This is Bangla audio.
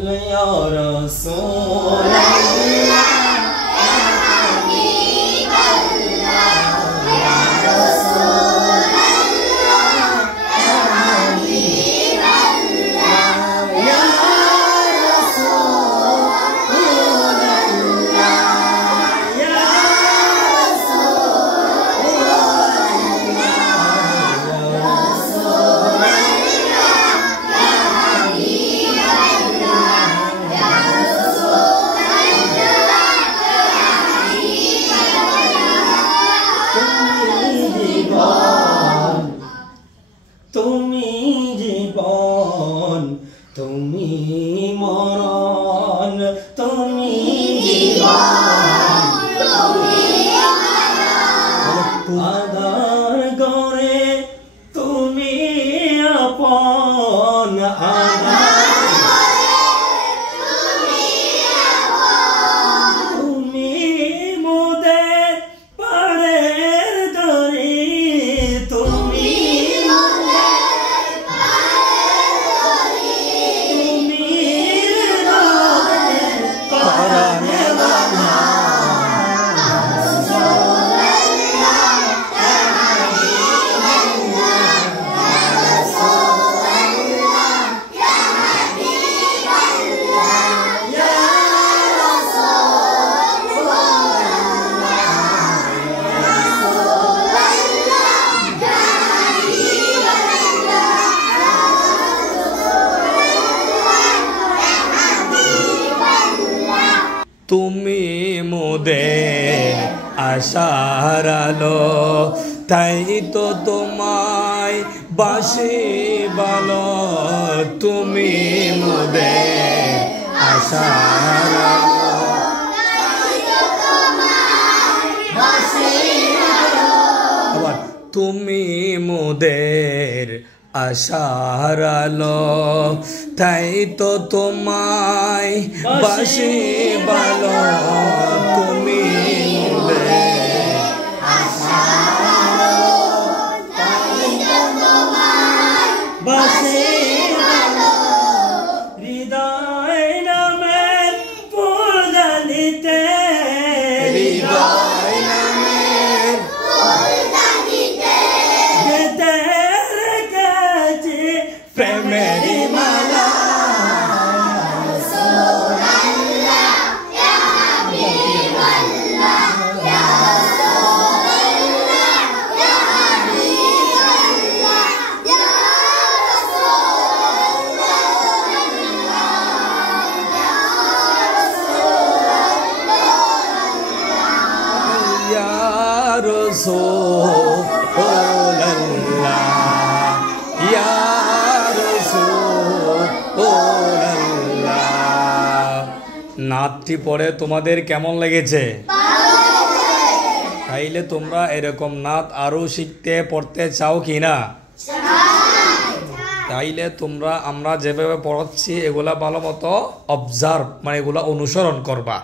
ইয়া রাসূলাল্লাহ তুমি জীবন তুমি মরণ তুমি জীবন তুমি মরণ আধার গরে তুমি আপন আধার গরে তুমি মোদের পাড়ের দড়ি তুমি তুমি মোদের আশার আলো তাই তো তোমায় বাসি ভালো তুমি মোদের আশার আলো আবার তুমি মোদের আশার আলো তাই তো তোমায় বাসি ভালো তুমি মোদের আশার আলো তাই তো তোমায় বাসি ভালো হৃদয় নামের ফুলদানিতে হৃদয় নামের ফুলদানিতে গেতে রেখেছি প্রেমের মালা রাসূলুল্লাহ ইয়া হাবিবাল্লাহ ইয়া রাসূলুল্লাহ ইয়া হাবিবাল্লাহ ইয়া রাসূলুল্লাহ ইয়া রাসূলুল্লাহ ইয়া নাতটি পড়ে তোমাদের কেমন লেগেছে? তাইলে তোমরা এরকম নাত আরো শিখতে পড়তে চাও কিনা? তাইলে তোমরা আমরা যেভাবে পড়াচ্ছি এগুলা ভালো মতো অবজার্ভ মানে এগুলা অনুসরণ করবা।